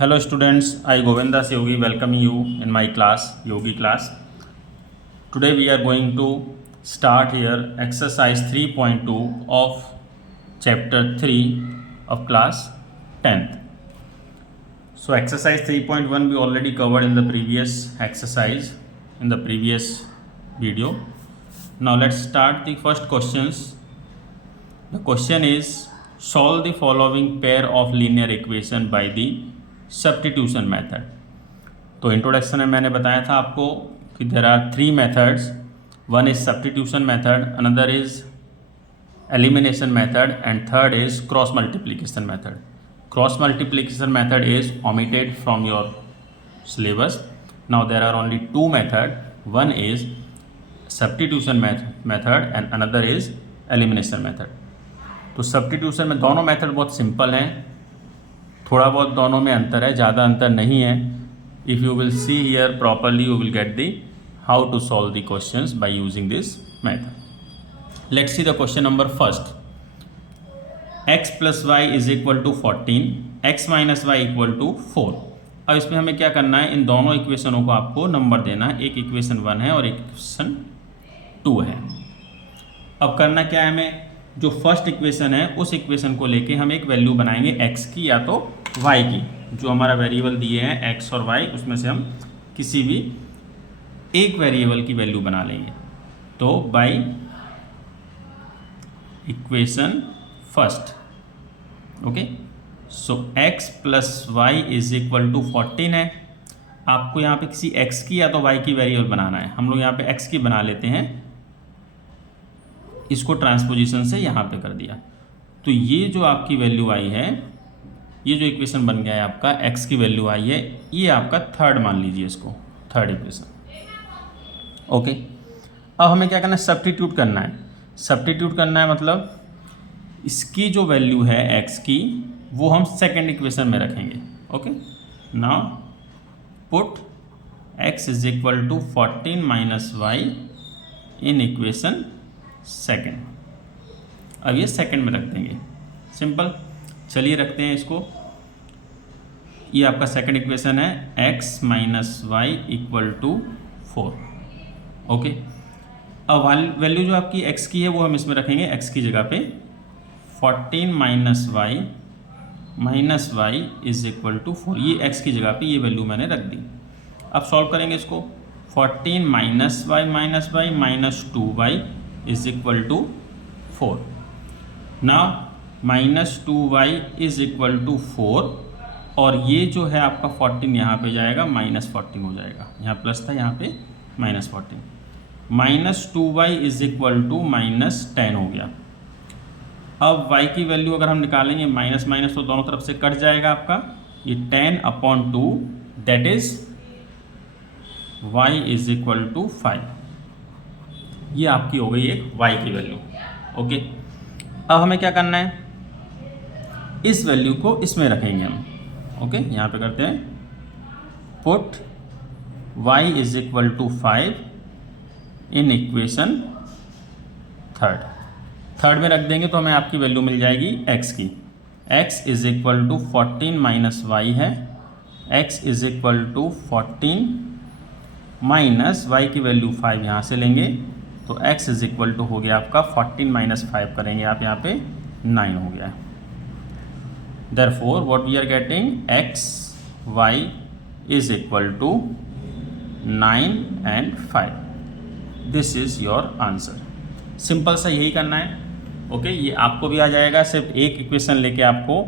Hello students, I Govindas Yogi welcome you in my class, Yogi class. Today we are going to start here exercise 3.2 of chapter 3 of class 10th. So exercise 3.1 we already covered in the previous exercise, in the previous video. Now let's start the first questions. The question is, solve the following pair of linear equation by the substitution method. तो introduction में मैंने बताया था आपको कि there are three methods, one is substitution method, another is elimination method and third is cross multiplication method. Cross multiplication method is omitted from your syllabus. Now there are only two method, one is substitution method and another is elimination method. तो substitution में दोनों method बहुत simple हैं, थोड़ा बहुत दोनों में अंतर है, ज़्यादा अंतर नहीं है. If you will see here properly you will get the how to solve the questions by using this method. Let's see the question number first. x plus y is equal to 14, x minus y equal to 4. अब इसमें हमें क्या करना है, इन दोनों इक्वेशनों को आपको number देना है. एक इक्वेशन 1 है और एक इक्वेशन 2 है. अब करना क्या है, हमें जो फर्स्ट इक्वेशन है उस इक्वेशन को लेके हम एक वैल्यू बनाएंगे x की या तो y की. जो हमारा वेरिएबल दिए हैं x और y, उसमें से हम किसी भी एक वेरिएबल की वैल्यू बना लेंगे. तो by equation first, okay. So x plus y is equal to 14 है. आपको यहाँ पे किसी x की या तो y की वेरिएबल बनाना है. हम लोग यहाँ पे x की बना लेते हैं, इसको ट्रांसपोजिशन से यहाँ पे कर दिया. तो ये जो आपकी वैल्यू आई है, ये जो इक्वेशन बन गया है आपका, x की वैल्यू आई है, ये आपका थर्ड मान लीजिए इसको, थर्ड इक्वेशन, ओके. अब हमें क्या करना है, सब्स्टिट्यूट करना है. सब्स्टिट्यूट करना है मतलब इसकी जो वैल्यू है x की, वो हम सेकेंड इक्वेशन में रखेंगे, okay. Now put x is equal to 14 minus y in equation second. अब ये सेकेंड में रख देंगे, सिंपल. चलिए रखते हैं इसको. ये आपका सेकेंड इक्वेशन है, x minus y equal to 4, okay. अब वैल्यू जो आपकी x की है वो हम इसमें रखेंगे, x की जगह पे 14 minus y is equal to 4. ये x की जगह पे ये वैल्यू मैंने रख दी. अब सॉल्व करेंगे इसको. 14 minus y minus 2y is equal to 4. Now minus 2y is equal to 4, और ये जो है आपका 14 यहाँ पे जाएगा, माइनस 14 हो जाएगा. यहाँ प्लस था, यहाँ पे minus 14. Minus 2y is equal to minus 10 हो गया. अब y की वैल्यू अगर हम निकालेंगे, माइनस माइनस तो दोनों तरफ से कट जाएगा आपका. ये 10/2 that is y is equal to 5. ये आपकी हो गई एक y की वैल्यू, ओके. अब हमें क्या करना है, इस वैल्यू को इसमें रखेंगे हम, ओके. यहाँ पे करते हैं put y is equal to 5 in equation third में रख देंगे तो हमें आपकी वैल्यू मिल जाएगी x की. x is equal to 14 minus y है, x is equal to 14 minus y की वैल्यू 5 यहाँ से लेंगे तो x इज इक्वल टू हो गया आपका 14 माइनस 5 करेंगे आप यहाँ पे 9 हो गया. Therefore what we are getting, x y is equal to 9 and 5. This is your answer. Simple सा यही करना है, ओके. ये आपको भी आ जाएगा. सिर्फ एक इक्वेशन लेके आपको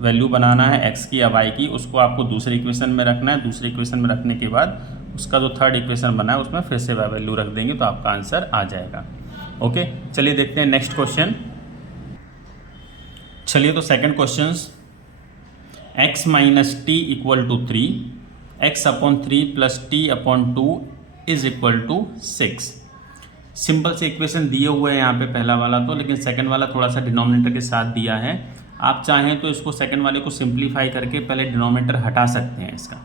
वैल्यू बनाना है x की या y की, उसको आपको दूसरे इक्वेशन में रखना है. दूसरे इक्वेशन में रखने के बाद उसका जो थर्ड इक्वेशन बना है उसमें फिर से वैल्यू रख देंगे तो आपका आंसर आ जाएगा, ओके. चलिए देखते हैं नेक्स्ट क्वेश्चन. चलिए तो second question, x minus t equal to 3, x upon 3 plus t upon 2 is equal to 6. Simple से इक्वेशन दिए हुए हैं यहाँ पे पहला वाला तो, लेकिन सेकंड वाला थोड़ा सा डिनोमिनेटर के साथ दिया है. आप चाहें तो इसको सेकंड वाले को सिंप्लीफाई करके पहले डिनोमिनेटर हटा सकते हैं इसका,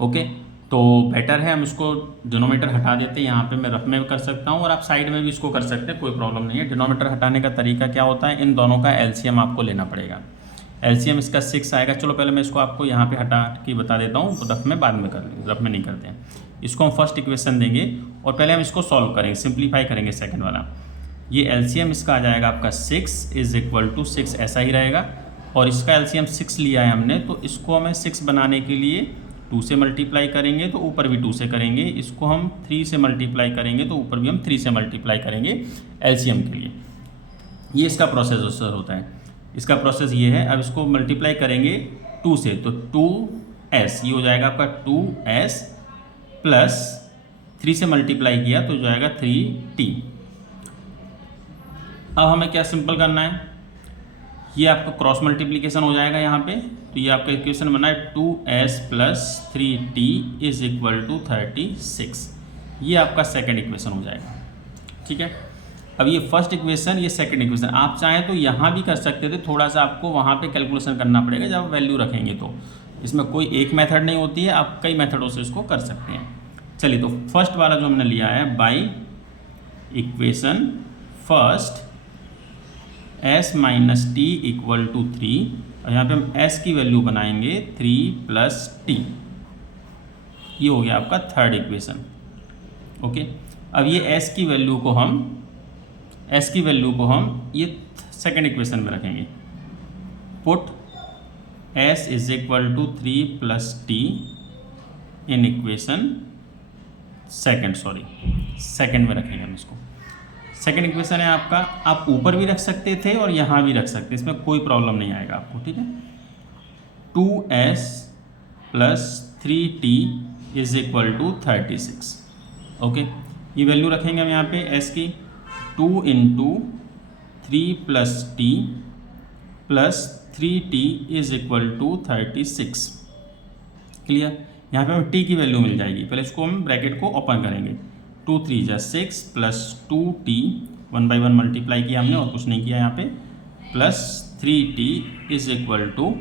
ओके. तो बेटर है हम इसको डिनोमिनेटर हटा देते हैं. यहाँ पे मैं रफ में कर सकता हूँ और आप साइड में भी इसको कर सकते हैं, कोई प्रॉब्लम नहीं है. डिनोमिनेटर हटाने का तरीका क्या होता है, इन दोनों का एलसीएम आपको लेना पड़ेगा. एलसीएम इसका 6 आएगा। चलो पहले मैं इसको आपको यहाँ पे हटा के बता देता हूँ, तो रफ में बाद में कर लेंगे, रफ में नहीं करते हैं। इसको हम फर्स्ट इक्वेशन देंगे और पहले हम इसको सॉल्व करेंगे, सिंप्लीफाई करेंगे सेकंड वाला। ये एलसीएम इसका आ जाएगा आपका 6 इज इक्वल टू 6 ऐसा ही रहेगा, और इसका एलसीएम 6 लिया है हमने, तो इसको हमें 6 बनाने के लिए 2 से मल्टीप्लाई करेंगे तो ऊपर भी 2 से करेंगे, इसको हम 3 से मल्टीप्लाई करेंगे तो ऊपर भी हम 3 से मल्टीप्लाई करेंगे एलसीएम के लिए। ये इसका प्रोसेस होता है, इसका प्रोसेस ये है। अब इसको मल्टीप्लाई करेंगे 2 से, तो 2s ये हो जाएगा आपका 2s प्लस 3 से मल्टीप्लाई किया तो जाएगा 3t। अब हमें क्या सिंपल करना है, ये आपका क्रॉस मल्टीप्लिकेशन हो जाएगा यहाँ पे, तो ये आपका इक्वेशन बना है 2s plus 3t is equal to 36। ये आपका सेकंड इक्वेशन हो जाएगा, ठीक है। अब ये फर्स्ट इक्वेशन, ये सेकंड इक्वेशन, आप चाहें तो यहाँ भी कर सकते थे, थोड़ा सा आपको वहाँ पे कैलकुलेशन करना पड़ेगा जब वैल्यू रखेंगे, तो इसमें कोई एक मेथड नहीं होती है, आप कई मेथडों से इसको कर सकते हैं। चलिए, तो फर्स्ट वाला जो हमने लिया है by equation first s minus t equal to 3, और यहाँ पे हम s की वैल्यू बनाएंगे 3 प्लस टी। ये हो गया आपका थर्ड इक्वेशन, ओके। अब ये s की वैल्यू को हम ये सेकंड इक्वेशन में रखेंगे। Put s is equal to 3 plus t in equation second में रखेंगे हम इसको। सेकंड इक्वेशन है आपका, आप ऊपर भी रख सकते थे और यहाँ भी रख सकते, इसमें कोई प्रॉब्लम नहीं आएगा आपको, ठीक है। 2s plus 3t is equal to 36, okay. ये वैल्यू रखेंगे हम यहाँ पे s की, 2 into 3 plus t plus 3t is equal to 36, clear. यहाँ पे हमें t की वैल्यू मिल जाएगी, पहले इसको हम ब्रैकेट को ओपन करेंगे, 2 3 जा 6 प्लस 2t 1 बाई 1 मल्टीप्लाई किया हमने और कुछ नहीं किया यहाँ पे, plus 3t is equal to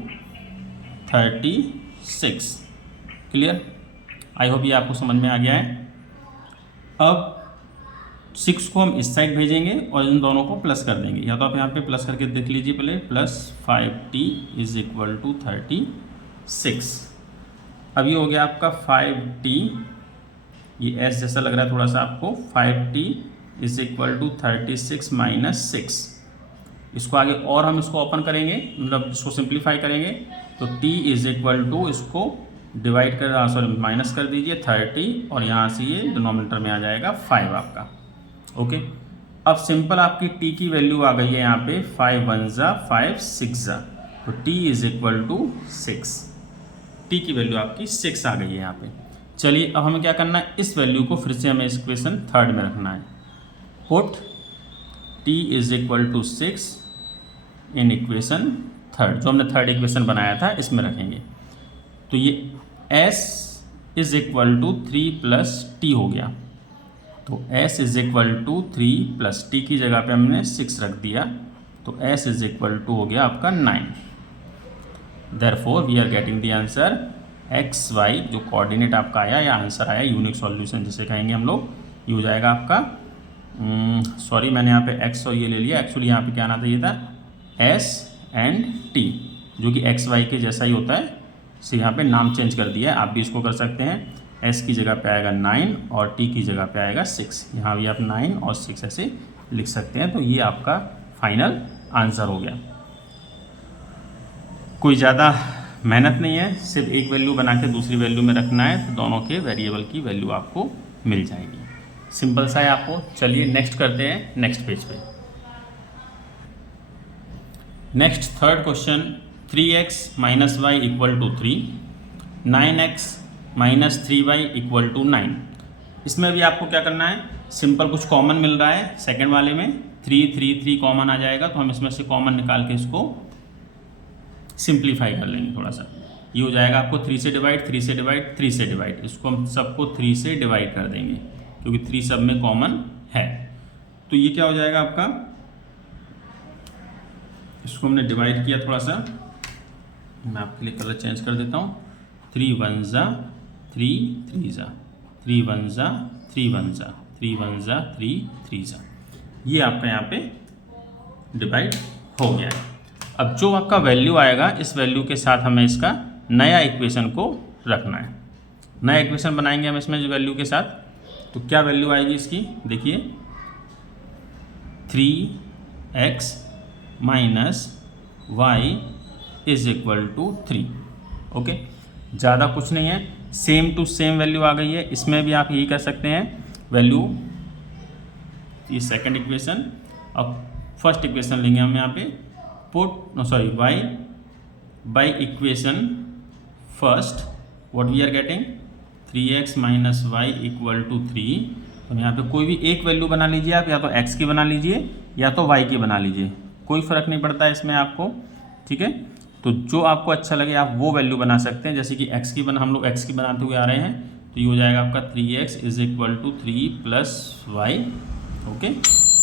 36, clear. I hope ये आपको समझ में आ गया है। अब 6 को हम इस साइड भेजेंगे और इन दोनों को प्लस कर देंगे, या तो आप यहाँ पे प्लस करके देख लीजिए पहले, plus 5t is equal to 36। अब ये हो गया आपका 5t, ये s जैसा लग रहा है थोड़ा सा आपको, 5t is equal to 36 minus 6। इसको आगे और हम इसको ओपन करेंगे, मतलब इसको सिंप्लीफाई करेंगे, तो t इज इक्वल टू इसको डिवाइड कर माइनस कर दीजिए 30, और यहाँ से ये डिनोमिनेटर में आ जाएगा 5 आपका, ओके। अब सिंपल आपकी t की वैल्यू आ गई है यहाँ पे 5 1 जा 5 6 जा, तो t is equal to 6, t की वैल्यू आपकी 6 आ गई है यहाँ पे। चलिए, अब हमें क्या करना है, इस वैल्यू को फिर से हमें इस इक्वेशन थर्ड में रखना है। Put t is equal to 6 in equation third, जो हमने थर्ड इक्वेशन बनाया था इसमें रखेंगे, तो ये s is equal to 3 plus t हो गया, तो s is equal to 3 plus t की जगह पे हमने 6 रख दिया, तो s इज इक्वल टू हो गया आपका 9। Therefore we are getting the answer x y, जो कोऑर्डिनेट आपका आया या आंसर आया, यूनिक सॉल्यूशन जिसे कहेंगे हम लोग, ये हो जाएगा आपका, सॉरी मैंने यहाँ पे एक्स और ये ले लिया, एक्चुअली यहाँ पे क्या आना चाहिए था एस एंड टी, जो कि एक्स वाई के जैसा ही होता है, से यहाँ पे नाम चेंज कर दिया है। आप भी इसको कर सकते हैं, एस की जगह पे आएगा 9 और टी की जगह पे आएगा 6, यहाँ भी आप 9 और 6 ऐसे लिख सकते हैं। तो ये आपका फाइनल आंसर हो गया। कोई ज़्यादा मेहनत नहीं है, सिर्फ एक वैल्यू बना के दूसरी वैल्यू में रखना है, तो दोनों के वेरिएबल की वैल्यू आपको मिल जाएगी। सिंपल सा है आपको। चलिए नेक्स्ट करते हैं, नेक्स्ट पेज पे। Next third question, 3x minus y equal to 3, 9x minus 3y equal to 9। इसमें भी आपको क्या करना है, सिंपल कुछ कॉमन मिल रहा है, सेकेंड वाले में 3 कॉमन आ जाएगा, तो हम इसमें से कॉमन निकाल के इसको सिंप्लीफाई कर लेंगे थोड़ा सा। ये हो जाएगा आपको 3 से डिवाइड, 3 से डिवाइड, 3 से डिवाइड, इसको हम सबको 3 से डिवाइड कर देंगे क्योंकि 3 सब में कॉमन है। तो ये क्या हो जाएगा आपका, इसको हमने डिवाइड किया थोड़ा सा, मैं आपके लिए कलर चेंज कर देता हूँ। 3 1 जा 3 3 जा, 3 1 जा 3 1 जा, 3 1 जा 3 3 जा, ये आपका यहाँ पे डिवाइड हो गया है। अब जो आपका वैल्यू आएगा इस वैल्यू के साथ हमें इसका नया इक्वेशन को रखना है। नया इक्वेशन बनाएंगे हम इसमें जो वैल्यू के साथ, तो क्या वैल्यू आएगी इसकी, देखिए 3x minus y is equal to 3। Okay, ज़्यादा कुछ नहीं है, सेम टू सेम वैल्यू आ गई है। इसमें भी आप यही कर सकते हैं, वैल्यू ये सेकंड इक्वेशन। अब फर्स्ट इक्वेशन लेंगे हम यहाँ पे, y by equation first what we are getting 3x minus y equal to 3। तो यहाँ पे कोई भी एक वैल्यू बना लीजिए आप, या तो x की बना लीजिए या तो y की बना लीजिए, कोई फ़र्क नहीं पड़ता है इसमें आपको, ठीक है। तो जो आपको अच्छा लगे आप वो वैल्यू बना सकते हैं। जैसे कि हम लोग x की बनाते हुए आ रहे हैं, तो ये हो जाएगा आपका 3x is equal to 3 plus y, okay,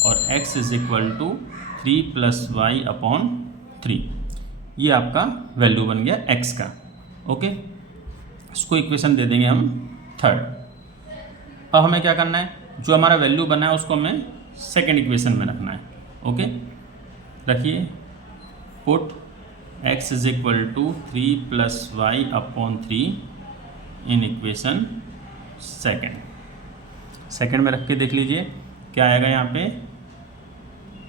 और x is equal to 3 plus y upon 3। ये आपका वैल्यू बन गया x का, ओके। इसको इक्वेशन दे देंगे हम थर्ड। अब हमें क्या करना है, जो हमारा वैल्यू बना है उसको हमें सेकेंड इक्वेशन में रखना है, ओके। रखिए, put x is equal to 3 plus y upon 3 in equation second में रख के देख लीजिए क्या आएगा यहाँ पे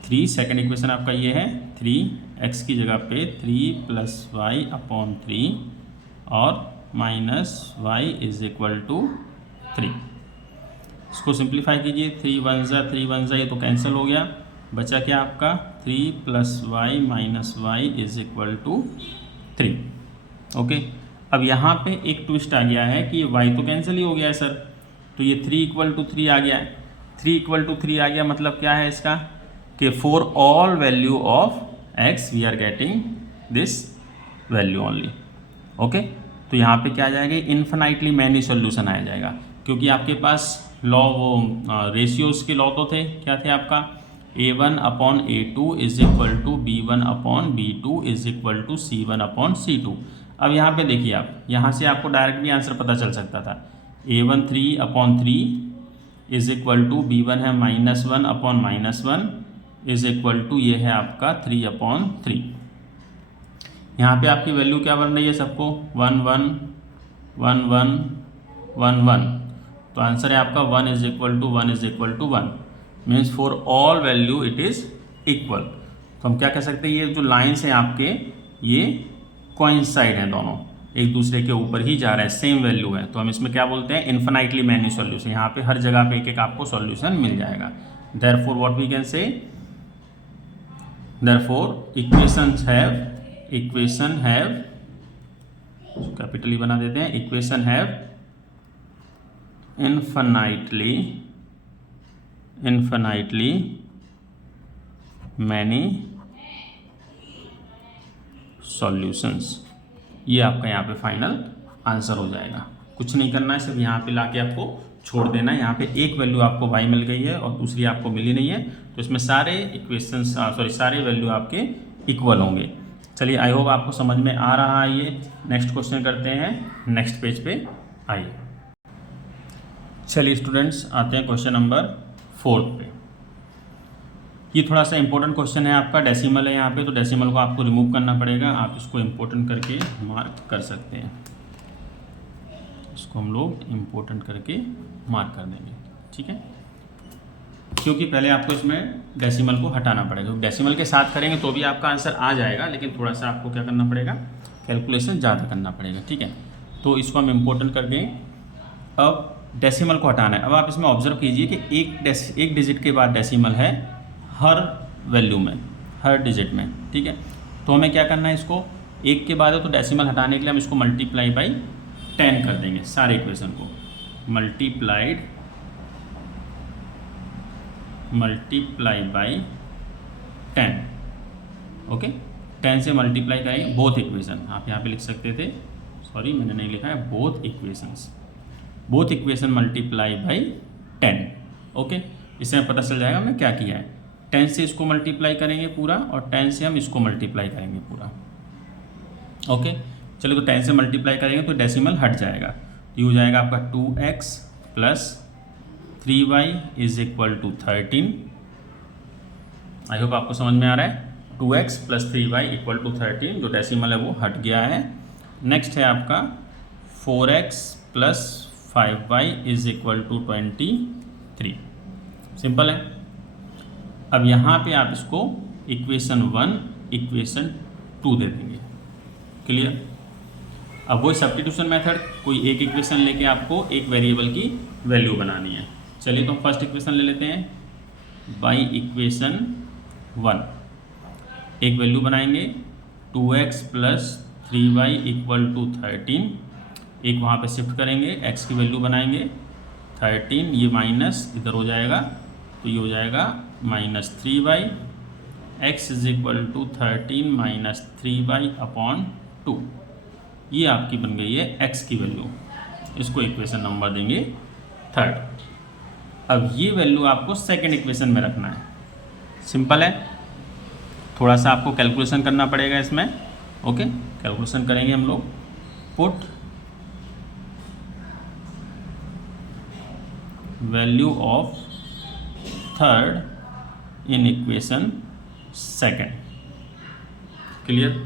3। सेकेंड इक्वेशन आपका ये है 3x की जगह पे 3 प्लस वाई अपॉन 3 और minus y is equal to 3। इसको सिंप्लीफाई कीजिए, 3 1 ज़ा ये तो कैंसिल हो गया, बचा क्या आपका 3 plus y minus y is equal to 3, okay. अब यहाँ पे एक ट्विस्ट आ गया है कि y तो कैंसिल ही हो गया है सर, तो ये 3 इक्वल टू 3 आ गया है। 3 इक्वल टू 3 आ गया मतलब क्या है इसका, कि for all value of x we are getting this value only, okay. तो यहाँ पे क्या आ जाएगा, इन्फिनाइटली मैनी सॉल्यूशन आ जाएगा, क्योंकि आपके पास लॉ वो रेशियोज़ के लॉ तो थे, क्या थे आपका a1 upon a2 is equal to b1 upon b2 is equal to c1 upon c2। अब यहाँ पे देखिए आप, यहाँ से आपको डायरेक्ट भी आंसर पता चल सकता था, a1 3 upon 3 is equal to b1 है -1 अपॉन -1 इज इक्वल टू ये है आपका 3 अपॉन 3। यहाँ पे आपकी वैल्यू क्या बन रही है सबको 1 1 1 1 1 1, तो आंसर है आपका 1 is equal to 1 is equal to 1 means for all value it is equal. तो हम क्या कह सकते हैं, ये जो लाइन्स हैं आपके ये कोइंसाइड हैं, दोनों एक दूसरे के ऊपर ही जा रहे हैं, सेम वैल्यू है, तो हम इसमें क्या बोलते हैं इन्फिनाइटली मैनी सॉल्यूशन। यहाँ पे हर जगह पे एक एक आपको सॉल्यूशन मिल जाएगा। Therefore what we can say, therefore equation have कैपिटली बना देते हैं, equation have infinitely many solutions। ये आपका यहाँ पे फाइनल आंसर हो जाएगा। कुछ नहीं करना है, सिर्फ यहाँ पे लाके आपको छोड़ देना है। यहाँ पे एक वैल्यू आपको y मिल गई है और दूसरी आपको मिली नहीं है, तो इसमें सारे इक्वेशंस सारे वैल्यू आपके इक्वल होंगे। चलिए, आई होप आपको समझ में आ रहा है ये। नेक्स्ट क्वेश्चन करते हैं, नेक्स्ट पेज पे आइए। चलिए स्टूडेंट्स, आते हैं क्वेश्चन नंबर 4 पे। ये थोड़ा सा इंपॉर्टेंट क्वेश्चन है आपका, डेसिमल है यहाँ पे, तो डेसिमल को आपको रिमूव करना पड़ेगा। आप इसको इंपॉर्टेंट करके मार्क कर सकते हैं, इसको हम लोग इंपॉर्टेंट करके मार्क कर देंगे, ठीक है, क्योंकि पहले आपको इसमें डेसिमल को हटाना पड़ेगा। डेसिमल के साथ करेंगे तो भी आपका आंसर आ जाएगा, लेकिन थोड़ा सा आपको क्या करना पड़ेगा, कैलकुलेशन ज़्यादा करना पड़ेगा, ठीक है। तो इसको हम इंपॉर्टेंट कर दें। अब डेसिमल को हटाना है। अब आप इसमें ऑब्जर्व कीजिए कि एक डिजिट के बाद डेसिमल है हर वैल्यू में, हर डिजिट में, ठीक है। तो हमें क्या करना है, इसको एक के बाद है तो डेसिमल हटाने के लिए हम इसको मल्टीप्लाई बाई 10 कर देंगे। सारे इक्वेशन को मल्टीप्लाई बाई 10, ओके। 10 से मल्टीप्लाई करेंगे बोथ इक्वेशन। आप यहाँ पे लिख सकते थे, सॉरी मैंने नहीं लिखा है, both equation multiply by 10, okay. इससे पता चल जाएगा हमने क्या किया है। 10 से इसको मल्टीप्लाई करेंगे पूरा और 10 से हम इसको मल्टीप्लाई करेंगे पूरा, ओके। चलो, तो 10 से मल्टीप्लाई करेंगे तो डेसिमल हट जाएगा। ये हो जाएगा आपका 2x plus 3y is equal to 13। I hope आपको समझ में आ रहा है। 2x plus 3y equal to 13, जो डेसिमल है वो हट गया है। नेक्स्ट है आपका 4x plus 5y is equal to 23। Simple है। अब यहाँ पे आप इसको इक्वेशन 1 इक्वेशन 2 दे देंगे। क्लियर। अब वही सब्स्टिट्यूशन मेथड, कोई एक इक्वेशन लेके आपको एक वेरिएबल की वैल्यू बनानी है। चलिए तो हम फर्स्ट इक्वेशन ले लेते हैं। बाई इक्वेशन 1 एक वैल्यू बनाएंगे 2x plus 3y equal to 13। एक वहाँ पे शिफ्ट करेंगे, x की वैल्यू बनाएंगे 13, ये माइनस इधर हो जाएगा तो ये हो जाएगा minus 3y, x is equal to 13 minus 3y upon 2। ये आपकी बन गई है x की वैल्यू। इसको इक्वेशन नंबर देंगे 3rd। अब ये वैल्यू आपको सेकंड इक्वेशन में रखना है। सिंपल है। थोड़ा सा आपको कैलकुलेशन करना पड़ेगा इसमें। ओके, कैलकुलेशन करेंगे हम लोग। Put value of 3rd in equation 2nd। Clear.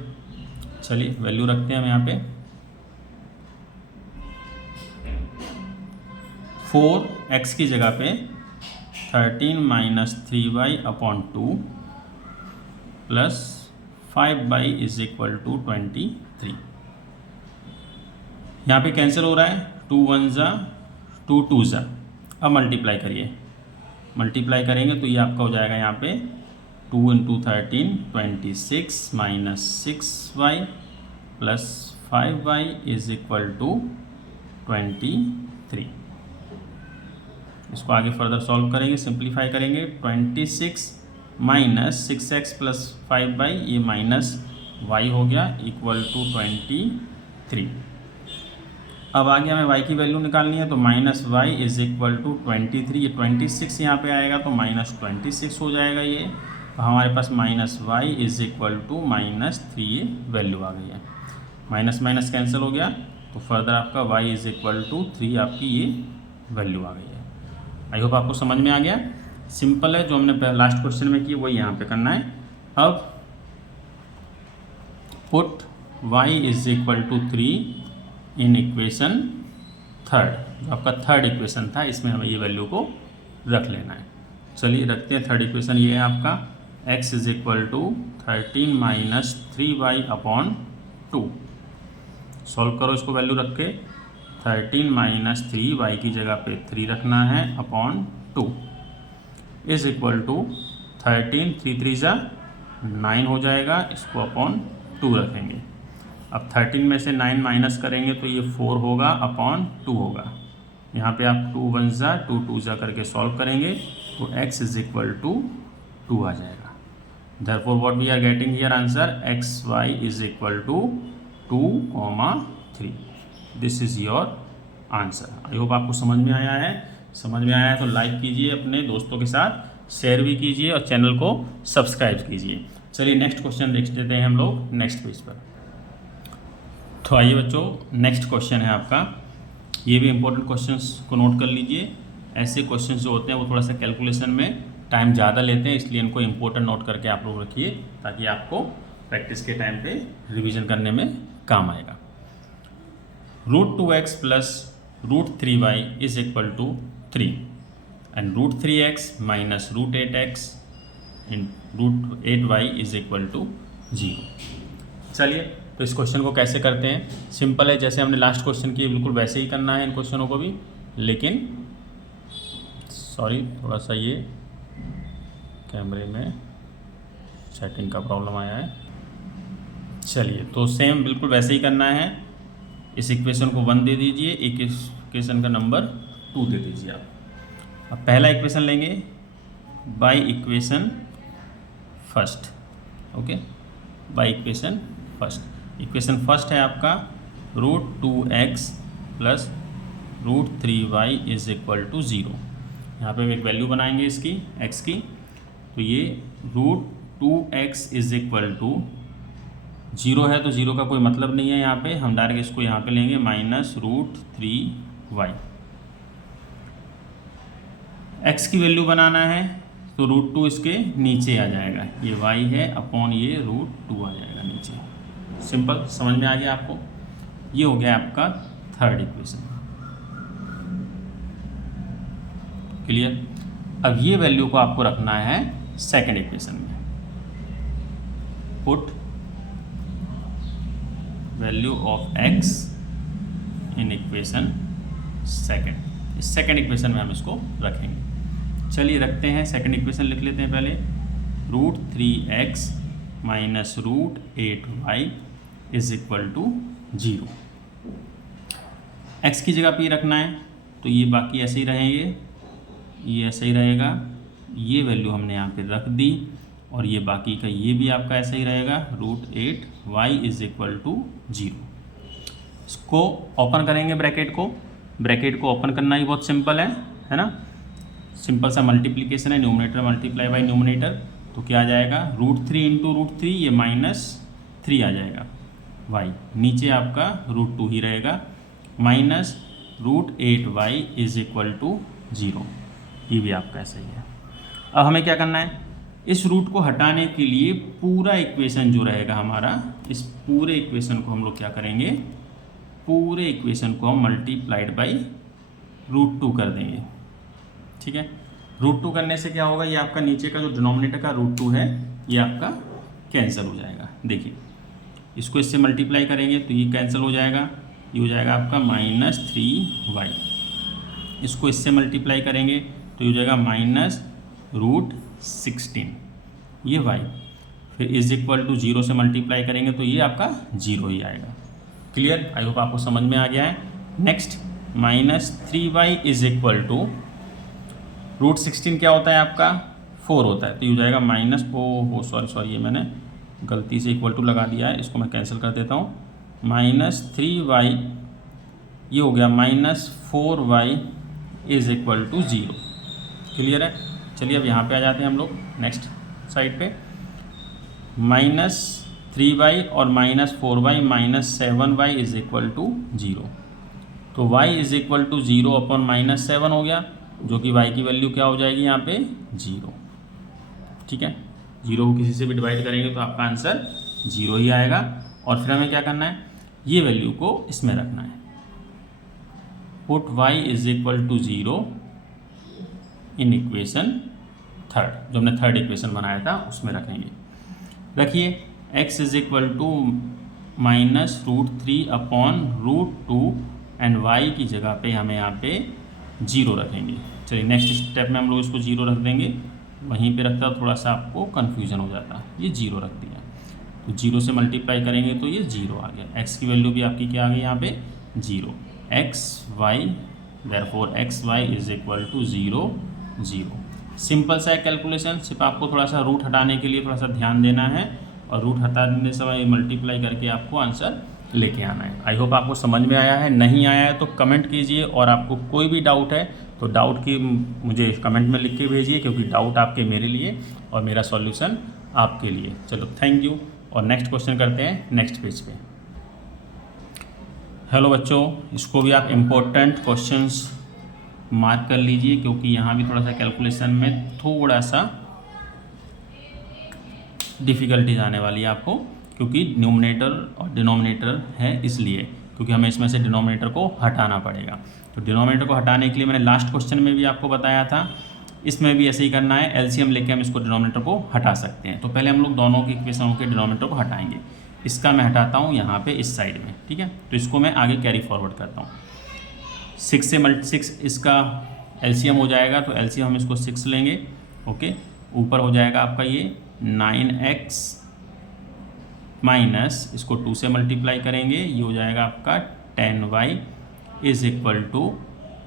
चलिए वैल्यू रखते हैं हम यहाँ पे 4x की जगह पे 13 minus 3y upon 2 plus 5y is equal to 23। यहाँ पे कैंसिल हो रहा है, 2 1 ज़ा 2 2 ज़ा। अब मल्टीप्लाई करिए, मल्टीप्लाई करेंगे तो ये आपका हो जाएगा यहाँ पे 2 into 13 26 minus 6y plus 5y is equal to 23। इसको आगे फर्दर सॉल्व करेंगे, सिंप्लीफाई करेंगे। 26 माइनस 6x प्लस 5y, ये माइनस y हो गया इक्वल टू 23। अब आगे हमें y की वैल्यू निकालनी है तो minus y is equal to 23। ये 26 यहाँ पे आएगा तो माइनस 26 हो जाएगा ये। तो हमारे पास minus y is equal to minus 3 ये वैल्यू आ गई है। माइनस माइनस कैंसिल हो गया तो फर्दर आपका y इज इक्वल टू 3 आपकी ये वैल्यू आ गई है। आई होप आपको समझ में आ गया। सिंपल है, जो हमने लास्ट क्वेश्चन में की वही यहाँ पे करना है। अब put y is equal to 3 in equation 3rd, जो आपका 3rd इक्वेशन था, इसमें हमें ये वैल्यू को रख लेना है। चलिए रखते हैं 3rd इक्वेशन। ये है आपका x is equal to 13 minus 3y upon 2। Solve करो इसको वैल्यू रख के। 13 माइनस 3y की जगह पे 3 रखना है अपॉन 2 इज इक्वल टू 13 3 3 ज़ा 9 हो जाएगा, इसको अपॉन 2 रखेंगे। अब 13 में से 9 माइनस करेंगे तो ये 4 होगा अपॉन 2 होगा। यहाँ पे आप 2 1 ज़ा 2 2 ज़ा करके सॉल्व करेंगे तो x इज इक्वल टू 2 आ जाएगा। Therefore what we are getting here answer xy is equal to 2, 3। This is your answer. I hope आपको समझ में आया है। समझ में आया है तो लाइक कीजिए, अपने दोस्तों के साथ शेयर भी कीजिए और चैनल को सब्सक्राइब कीजिए। चलिए नेक्स्ट क्वेश्चन देख लेते हैं हम लोग नेक्स्ट पेज पर। तो आइए बच्चों, नेक्स्ट क्वेश्चन है आपका। ये भी इंपॉर्टेंट क्वेश्चंस को नोट कर लीजिए। ऐसे क्वेश्चंस जो होते हैं वो थोड़ा सा कैलकुलेशन में टाइम ज़्यादा लेते हैं, इसलिए इनको इंपॉर्टेंट नोट करके आप लोग रखिए ताकि आपको प्रैक्टिस के टाइम पे रिवीजन करने में काम आएगा। √2x plus √3y is equal to 3 and √3x minus √8x in √8y is equal to 0। चलिए तो इस क्वेश्चन को कैसे करते हैं। सिंपल है, जैसे हमने लास्ट क्वेश्चन किए बिल्कुल वैसे ही करना है इन क्वेश्चनों को भी, लेकिन सॉरी थोड़ा सा ये कैमरे में सेटिंग का प्रॉब्लम आया है। चलिए तो सेम बिल्कुल वैसे ही करना है। इस इक्वेशन को 1 दे दीजिए, एक इक्वेशन का नंबर 2 दे दीजिए आप। अब पहला इक्वेशन लेंगे bye equation first. Okay, bye equation first. Equation first है आपका √2x plus √3y is equal to 0। यहाँ पे एक वैल्यू बनाएंगे इसकी x की, तो ये √2x इज इक्वल टू 0 है तो 0 का कोई मतलब नहीं है यहाँ पे, हम डायरेक्ट इसको यहाँ पे लेंगे माइनस √3y। x की वैल्यू बनाना है तो √2 इसके नीचे आ जाएगा, ये y है अपॉन ये √2 आ जाएगा नीचे। सिंपल, समझ में आ गया आपको? ये हो गया आपका थर्ड इक्वेशन। क्लियर? अब ये वैल्यू को आपको रखना है सेकंड इक्वेशन में। Put value of x in equation second. इस सेकंड इक्वेशन में हम इसको रखेंगे। चलिए रखते हैं, सेकंड इक्वेशन लिख लेते हैं पहले। √3x minus √8y is equal to 0। x की जगह पे रखना है तो ये बाकी ऐसे ही रहेंगे, ये ऐसे ही रहेगा, ये वैल्यू हमने यहाँ पे रख दी, और ये बाकी का ये भी आपका ऐसे ही रहेगा, √8y इज इक्वल टू 0। इसको ओपन करेंगे ब्रैकेट को ओपन करना ही बहुत सिंपल है ना? सिंपल सा मल्टीप्लिकेशन है, न्यूमरेटर मल्टीप्लाई बाई न्यूमरेटर। तो क्या आ जाएगा, √3 इंटू √3, ये -3 आ जाएगा, y नीचे आपका √2 ही रहेगा, minus √8y is equal to 0। ये भी आपका ऐसा ही है। अब हमें क्या करना है, इस रूट को हटाने के लिए पूरा इक्वेशन जो रहेगा हमारा, इस पूरे इक्वेशन को हम लोग क्या करेंगे, पूरे इक्वेशन को हम मल्टीप्लाइड बाई √2 कर देंगे। ठीक है, √2 करने से क्या होगा, ये आपका नीचे का जो डिनोमिनेटर का √2 है ये आपका कैंसिल हो जाएगा। देखिए इसको इससे मल्टीप्लाई करेंगे तो ये कैंसिल हो जाएगा, ये हो जाएगा आपका -3y। इसको इससे मल्टीप्लाई करेंगे तो ये हो जाएगा -√16, ये y। फिर इज इक्वल टू 0 से मल्टीप्लाई करेंगे तो ये आपका 0 ही आएगा। क्लियर? आई होप आपको समझ में आ गया है। Next, -3y is equal to √16 क्या होता है आपका, 4 होता है, तो ये हो जाएगा सॉरी ये मैंने गलती से इक्वल टू लगा दिया है, इसको मैं कैंसिल कर देता हूँ। -3y ये हो गया -4y is equal to 0। Clear है? चलिए अब यहाँ पे आ जाते हैं हम लोग नेक्स्ट साइड पे। -3y और -4y -7y is equal to 0। तो y is equal to 0 upon -7 हो गया, जो कि y की वैल्यू क्या हो जाएगी यहाँ पे, 0। ठीक है, 0 को किसी से भी डिवाइड करेंगे तो आपका आंसर 0 ही आएगा। और फिर हमें क्या करना है, ये वैल्यू को इसमें रखना है। Put y is equal to 0 in equation third, जो हमने थर्ड इक्वेशन बनाया था उसमें रखेंगे। रखिए x is equal to -√3 upon √2 and y की जगह पे हमें यहाँ पे 0 रखेंगे। चलिए नेक्स्ट स्टेप में हम लोग इसको 0 रख देंगे। वहीं पे रखता थोड़ा सा आपको कन्फ्यूजन हो जाता, ये 0 रख दिया, तो 0 से मल्टीप्लाई करेंगे तो ये 0 आ गया। x की वैल्यू भी आपकी क्या आ गई यहाँ पे, 0। xy therefore xy is equal to 0 0। Simple सा कैलकुलेशन, सिर्फ आपको थोड़ा सा रूट हटाने के लिए थोड़ा सा ध्यान देना है, और रूट हटाने से मल्टीप्लाई करके आपको आंसर लेके आना है। आई होप आपको समझ में आया है। नहीं आया है तो कमेंट कीजिए, और आपको कोई भी डाउट है तो डाउट की मुझे कमेंट में लिख के भेजिए, क्योंकि डाउट आपके मेरे लिए और मेरा सॉल्यूशन आपके लिए। चलो थैंक यू, और नेक्स्ट क्वेश्चन करते हैं नेक्स्ट पेज पे। हेलो बच्चों, इसको भी आप इम्पोर्टेंट क्वेश्चंस मार्क कर लीजिए, क्योंकि यहाँ भी थोड़ा सा कैलकुलेशन में थोड़ा सा डिफ़िकल्टीज आने वाली है आपको, क्योंकि न्यूमरेटर और डिनोमिनेटर है, इसलिए क्योंकि हमें इसमें से डिनोमिनेटर को हटाना पड़ेगा। तो डिनोमिनेटर को हटाने के लिए मैंने लास्ट क्वेश्चन में भी आपको बताया था, इसमें भी ऐसे ही करना है। एलसीएम लेके हम इसको डिनोमिनेटर को हटा सकते हैं। तो पहले हम लोग दोनों की इक्वेशनों के डिनोमिनेटर को हटाएंगे। इसका मैं हटाता हूँ यहाँ पे इस साइड में, ठीक है। तो इसको मैं आगे कैरी फॉरवर्ड करता हूँ। 6 से 6 इसका एलसीएम हो जाएगा, तो एलसीएम हम इसको 6 लेंगे, ओके। ऊपर हो जाएगा आपका ये 9x माइनस इसको 2 से मल्टीप्लाई करेंगे, ये हो जाएगा आपका 10y इज इक्वल टू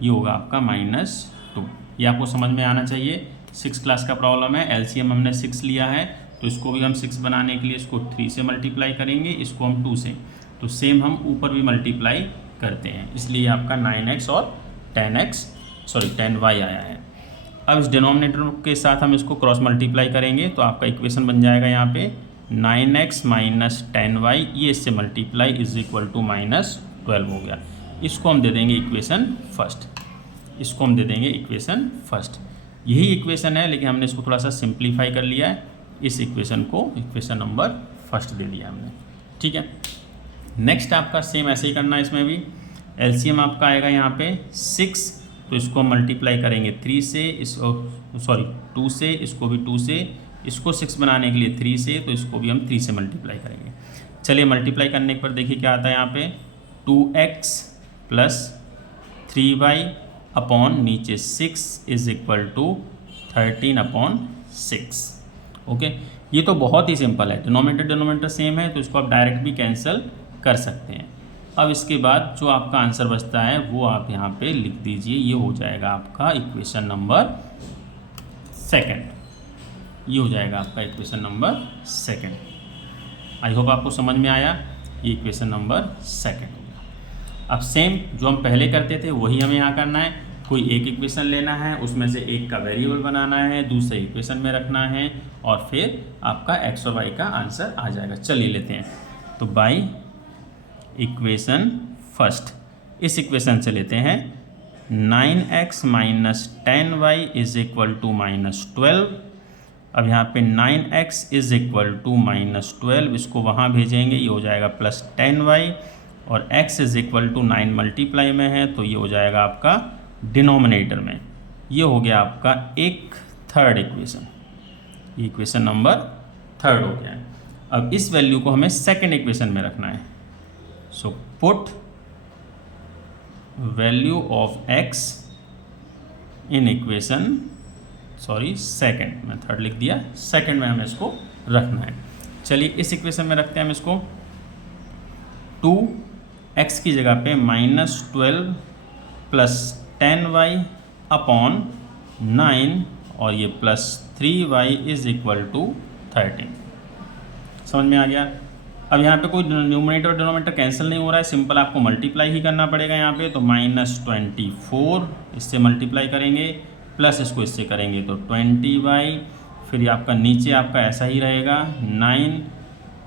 ये होगा आपका -2। ये आपको समझ में आना चाहिए। 6 क्लास का प्रॉब्लम है, एलसीएम हमने 6 लिया है, तो इसको भी हम 6 बनाने के लिए इसको 3 से मल्टीप्लाई करेंगे, इसको हम 2 से, तो सेम हम ऊपर भी मल्टीप्लाई करते हैं, इसलिए आपका 9x और 10y आया है। अब इस डिनोमिनेटर के साथ हम इसको क्रॉस मल्टीप्लाई करेंगे, तो आपका इक्वेशन बन जाएगा यहाँ पे 9x माइनस 10y, ये इससे मल्टीप्लाई इज इक्वल टू -12 हो गया। इसको हम दे देंगे इक्वेशन फर्स्ट, इसको हम दे देंगे इक्वेशन फर्स्ट। यही इक्वेशन है, लेकिन हमने इसको थोड़ा सा सिंप्लीफाई कर लिया है। इस इक्वेशन को इक्वेशन नंबर फर्स्ट दे दिया हमने, ठीक है। नेक्स्ट आपका सेम ऐसे ही करना है, इसमें भी एलसीएम आपका आएगा यहाँ पे 6, तो इसको मल्टीप्लाई करेंगे 3 से, इसको 2 से, इसको भी 2 से, इसको 6 बनाने के लिए 3 से, तो इसको भी हम 3 से मल्टीप्लाई करेंगे। चलिए मल्टीप्लाई करने पर देखिए क्या आता है यहाँ पे 2x प्लस 3y अपॉन नीचे 6 इज इक्वल टू 13/6। ओके, ये तो बहुत ही सिंपल है, डिनोमिनेटर सेम है, तो इसको आप डायरेक्ट भी कैंसिल कर सकते हैं। अब इसके बाद जो आपका आंसर बचता है वो आप यहाँ पे लिख दीजिए, ये हो जाएगा आपका इक्वेशन नंबर सेकंड। ये हो जाएगा आपका इक्वेशन नंबर सेकंड। आई होप आपको समझ में आया, ये इक्वेशन नंबर सेकंड हो गया। अब सेम जो हम पहले करते थे वही हमें यहाँ करना है। कोई एक इक्वेशन लेना है, उसमें से एक का वेरिएबल बनाना है, दूसरे इक्वेशन में रखना है, और फिर आपका एक्स और वाई का आंसर आ जाएगा। चलिए लेते हैं, तो बाई इक्वेशन फर्स्ट, इस इक्वेशन से लेते हैं 9x minus 10y is equal to -12। अब यहाँ पे 9x इज इक्वल टू -12, इसको वहाँ भेजेंगे, ये हो जाएगा प्लस 10y, और x is equal to 9 multiply में है, तो ये हो जाएगा आपका डिनोमिनेटर में। ये हो गया आपका एक थर्ड इक्वेशन, ये इक्वेशन नंबर थर्ड हो गया है। अब इस वैल्यू को हमें सेकंड इक्वेशन में रखना है। So put value of x in equation, second, मैं थर्ड लिख दिया, सेकंड में हमें इसको रखना है। चलिए इस इक्वेशन में रखते हैं हम इसको, 2x की जगह पे -12 प्लस 10y अपॉन 9, और ये plus 3y is equal to 13। समझ में आ गया। अब यहाँ पे कोई न्यूमरेटर और डिनोमिनेटर कैंसिल नहीं हो रहा है, सिंपल आपको मल्टीप्लाई ही करना पड़ेगा यहाँ पे। तो -24 इससे मल्टीप्लाई करेंगे, प्लस इसको इससे करेंगे तो 20y, फिर ये आपका नीचे आपका ऐसा ही रहेगा 9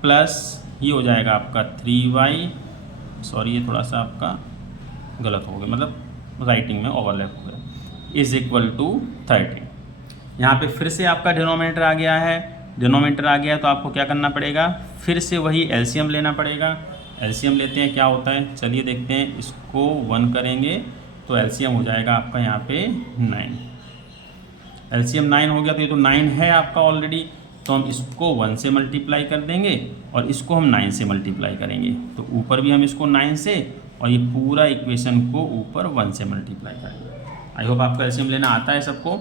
प्लस ये हो जाएगा आपका 3y, ये थोड़ा सा आपका गलत हो गया, मतलब राइटिंग में ओवरलैप हो गया, इज इक्वल टू 13। यहाँ पे फिर से आपका डिनोमिनेटर आ गया है, तो आपको क्या करना पड़ेगा, फिर से वही एलसीएम लेना पड़ेगा। एलसीएम लेते हैं, क्या होता है चलिए देखते हैं। इसको 1 करेंगे तो एलसीएम हो जाएगा आपका यहाँ पे 9। एलसीएम 9 हो गया, तो ये तो 9 है आपका ऑलरेडी, तो हम इसको 1 से मल्टीप्लाई कर देंगे और इसको हम 9 से मल्टीप्लाई करेंगे। तो ऊपर भी हम इसको 9 से, और ये पूरा इक्वेशन को ऊपर 1 से मल्टीप्लाई करेंगे। आई होप आपको एलसीएम लेना आता है सबको,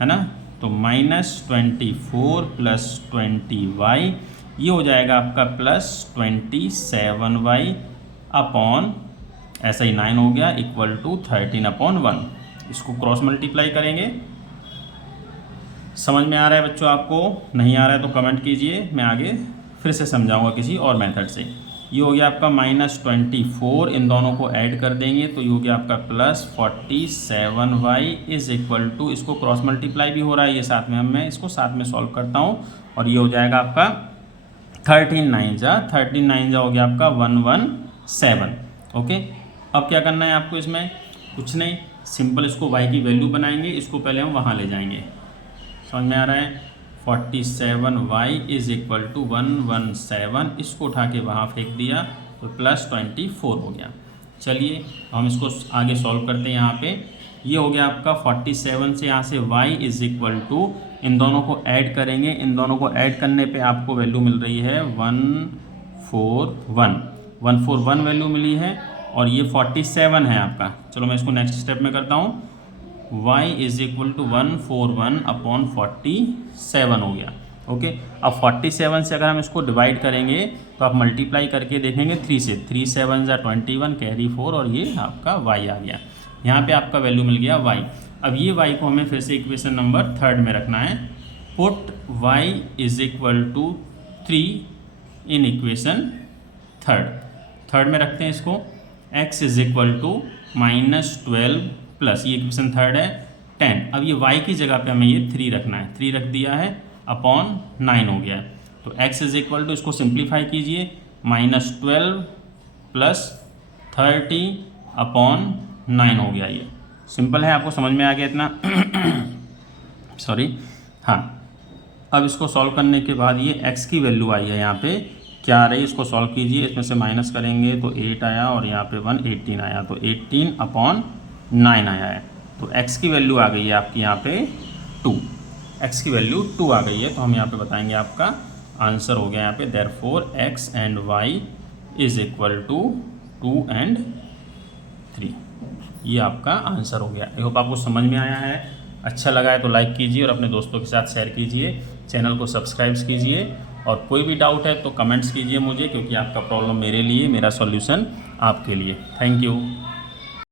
है ना। तो -24 प्लस 20y, ये हो जाएगा आपका प्लस 27y अपॉन, ऐसा ही 9 हो गया, इक्वल टू 13/1। इसको क्रॉस मल्टीप्लाई करेंगे। समझ में आ रहा है बच्चों आपको? नहीं आ रहा है तो कमेंट कीजिए, मैं आगे फिर से समझाऊंगा किसी और मेथड से। ये हो गया आपका -24, इन दोनों को ऐड कर देंगे तो ये हो गया आपका plus 47y is equal to, इसको क्रॉस मल्टीप्लाई भी हो रहा है ये साथ में, मैं इसको साथ में सॉल्व करता हूँ, और ये हो जाएगा आपका 13 9 जा हो गया आपका 117। ओके, अब क्या करना है आपको इसमें, कुछ नहीं, सिंपल इसको y की वैल्यू बनाएंगे, इसको पहले हम वहाँ ले जाएंगे। समझ में आ रहा है, 47y इज इक्वल टू 117, इसको उठा के वहाँ फेंक दिया तो प्लस 24 हो गया। चलिए हम इसको आगे सॉल्व करते हैं। यहाँ पे ये हो गया आपका 47 से यहाँ से y इज इक्वल टू, इन दोनों को ऐड करेंगे, इन दोनों को ऐड करने पे आपको वैल्यू मिल रही है 141 वैल्यू मिली है, और ये 47 है आपका। चलो मैं इसको नेक्स्ट स्टेप में करता हूँ, y इज इक्वल टू 141/47 हो गया। ओके, अब 47 से अगर हम इसको डिवाइड करेंगे तो आप मल्टीप्लाई करके देखेंगे 3 से, 3 7 जा 21, कैरी 4, और ये आपका y आ गया। यहाँ पे आपका वैल्यू मिल गया y। अब ये y को हमें फिर से इक्वेशन नंबर थर्ड में रखना है। Put y is equal to 3 in equation third में रखते हैं इसको। x is equal to -12 plus, ये इक्वेशन थर्ड है, 10। अब ये y की जगह पे हमें ये 3 रखना है, 3 रख दिया है, अपॉन 9 हो गया है। तो x इज इक्वल टू, इसको सिंप्लीफाई कीजिए, -12 प्लस 30/9 हो गया। ये सिंपल है, आपको समझ में आ गया इतना। सॉरी, हाँ। अब इसको सॉल्व करने के बाद ये x की वैल्यू आई है, यहाँ पे क्या आ रही है, इसको सॉल्व कीजिए। इसमें से माइनस करेंगे तो 8 आया और यहाँ पे 1 18 आया, तो 18/9 आया है। तो x की वैल्यू आ गई है आपकी यहाँ पे 2, x की वैल्यू 2 आ गई है। तो हम यहाँ पे बताएंगे आपका आंसर हो गया यहाँ पे, therefore x and y is equal to 2 and 3। ये आपका आंसर हो गया। आई होप आपको समझ में आया है। अच्छा लगा है तो लाइक कीजिए और अपने दोस्तों के साथ शेयर कीजिए, चैनल को सब्सक्राइब कीजिए, और कोई भी डाउट है तो कमेंट्स कीजिए मुझे, क्योंकि आपका प्रॉब्लम मेरे लिए, मेरा सॉल्यूशन आपके लिए। Thank you.